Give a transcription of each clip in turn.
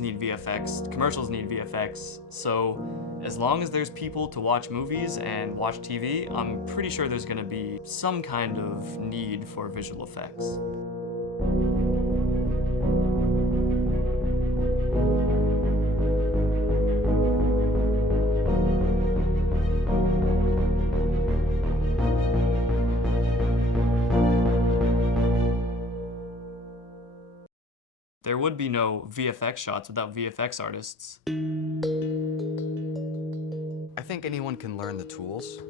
movies need VFX, commercials need VFX, so as long as there's people to watch movies and watch TV, I'm pretty sure there's going to be some kind of need for visual effects. There would be no VFX shots without VFX artists. I think anyone can learn the tools.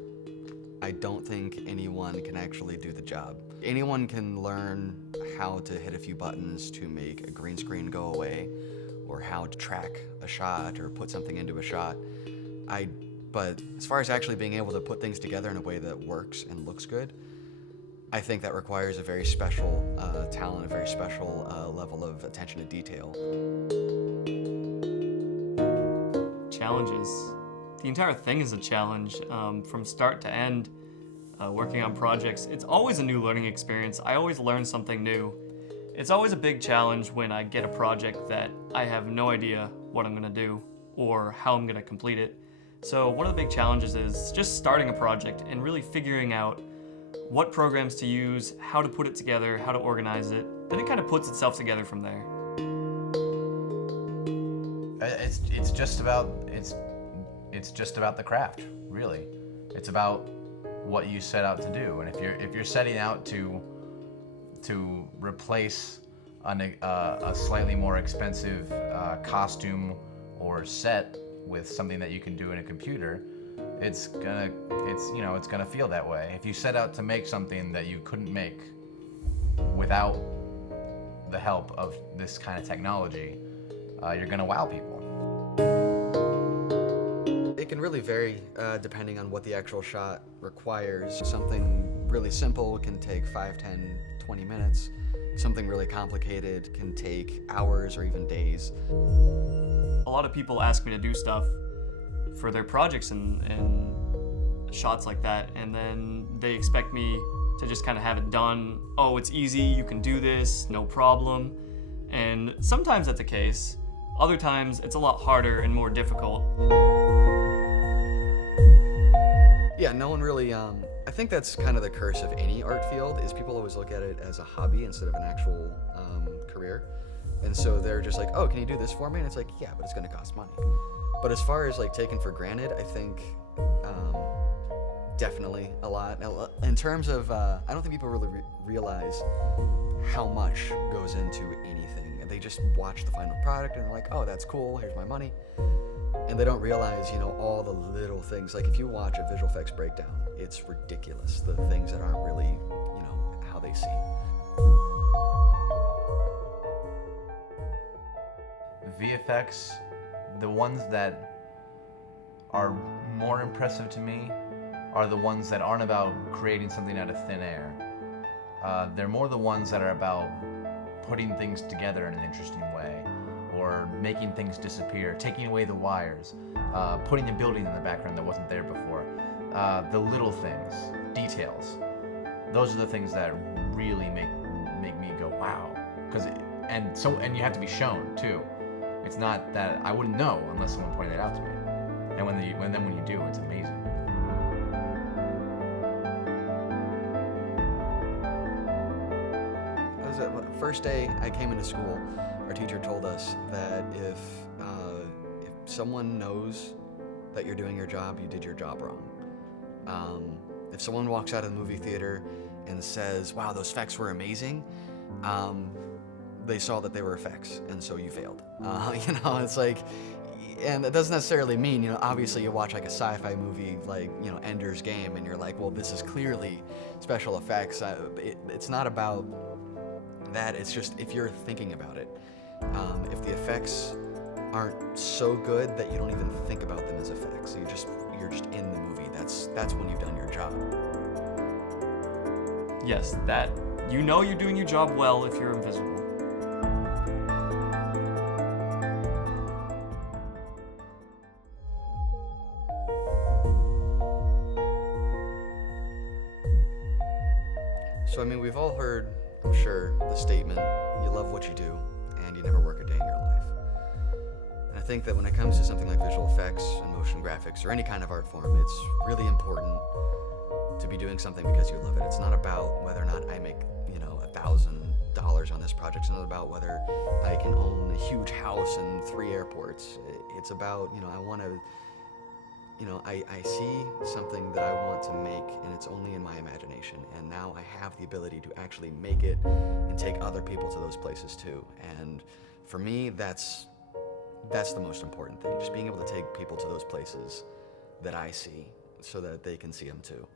I don't think anyone can actually do the job. Anyone can learn how to hit a few buttons to make a green screen go away, or how to track a shot or put something into a shot. But as far as actually being able to put things together in a way that works and looks good, I think that requires a very special talent, a very special level of attention to detail. Challenges. The entire thing is a challenge, from start to end, working on projects. It's always a new learning experience. I always learn something new. It's always a big challenge when I get a project that I have no idea what I'm gonna do or how I'm gonna complete it. So one of the big challenges is just starting a project and really figuring out what programs to use, how to put it together, how to organize it. Then it kind of puts itself together from there. It's just about the craft, really. It's about what you set out to do, and if you're setting out to replace a slightly more expensive costume or set with something that you can do in a computer, it's gonna feel that way. If you set out to make something that you couldn't make without the help of this kind of technology, you're gonna wow people. It can really vary depending on what the actual shot requires. Something really simple can take 5, 10, 20 minutes. Something really complicated can take hours or even days. A lot of people ask me to do stuff for their projects and shots like that, and then they expect me to just kind of have it done. Oh, it's easy, you can do this, no problem. And sometimes that's the case. Other times it's a lot harder and more difficult. Yeah, no one really, I think that's kind of the curse of any art field, is people always look at it as a hobby instead of an actual career. And so they're just like, oh, can you do this for me? And it's like, yeah, but it's gonna cost money. But as far as like taken for granted, I think definitely a lot. In terms of, I don't think people really realize how much goes into anything. And they just watch the final product and they're like, oh, that's cool, here's my money. And they don't realize, all the little things. Like if you watch a visual effects breakdown, it's ridiculous, the things that aren't really, how they seem. VFX, the ones that are more impressive to me are the ones that aren't about creating something out of thin air. They're more the ones that are about putting things together in an interesting way, or making things disappear, taking away the wires, putting a building in the background that wasn't there before. The little things, details. Those are the things that really make me go, wow. And you have to be shown too. It's not that I wouldn't know unless someone pointed it out to me. And when you do, it's amazing. The first day I came into school, our teacher told us that if someone knows that you're doing your job, you did your job wrong. If someone walks out of the movie theater and says, wow, those effects were amazing, they saw that they were effects, and so you failed. It's like, and that doesn't necessarily mean, obviously you watch like a sci-fi movie like, Ender's Game, and you're like, well, this is clearly special effects. It's not about that. It's just if you're thinking about it. If the effects aren't so good that you don't even think about them as effects, you're just in the movie. That's when you've done your job. Yes, that you're doing your job well if you're invisible. So we've all heard, I'm sure, the statement, you love what you do and you never work a day in your life. think that when it comes to something like visual effects and motion graphics or any kind of art form, it's really important to be doing something because you love it. It's not about whether or not I make, $1,000 on this project. It's not about whether I can own a huge house and 3 airports. It's about, I want to, I see something that I want to make, and it's only in my imagination. And now I have the ability to actually make it and take other people to those places too. And for me, that's the most important thing. Just being able to take people to those places that I see so that they can see them too.